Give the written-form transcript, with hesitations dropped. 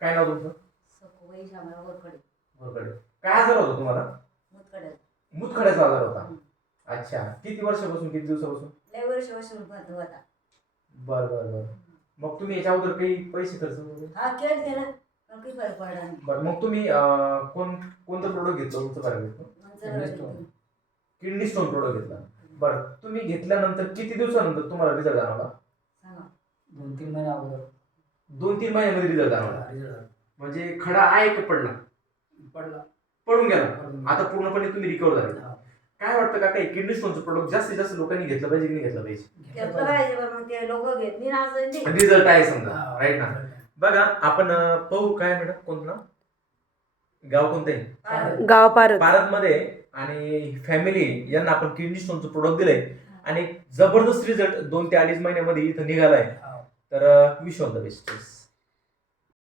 काय नाव तुमचं? सखूबाई शामराव वरकडे. वरकडे. काय आजार होता तुम्हाला? मुतखड्यात. मुतखड्याचा आजार होता. अच्छा, किती वर्षापासून, किती दिवसापासून? लय वर्षापासून बंद होता. बर बर बर. मग तुम्ही याच्या अगोदर काही पैसे खर्च केले? हा केलं ना, पण काही फरक पडला नाही. बरं, मग तुम्ही कोणतं प्रोडक्ट घेतलं तुमचं काय घेतलं? किडनी स्टोन प्रोडक्ट घेतला. बरं, तुम्ही घेतल्यानंतर किती दिवसानंतर तुम्हाला रिझल्ट जाणवला? सांगा. 2-3 महिने अगोदर. 2-3 महिन्यामध्ये रिझल्ट जाणवला. म्हणजे खडा आहे का पडला? पडून गेला. आता पूर्णपणे तुम्ही रिकवर झाले. काय वाटतं का काही किडनी स्टोनचं प्रोडक्ट जास्तीत जास्त लोकांनी घेतलं पाहिजे की नाही घेतलं पाहिजे? घेतलं पाहिजे, पण मग ते लोक घेत नाही ना असं नाही. रिझल्ट आहे समजा, राईट ना. बघा, आपण पाहू. काय मॅडम, कोणतं नाव, गाव कोणतं आहे? गाव पारत. पारतमध्ये आणि फॅमिली यांना आपण किडनी स्टोनचं प्रोडक्ट दिलंय आणि जबरदस्त रिझल्ट 2 ते 2.5 महिन्यामध्ये इथं निघालाय. तर विश ऑल द बेस्ट.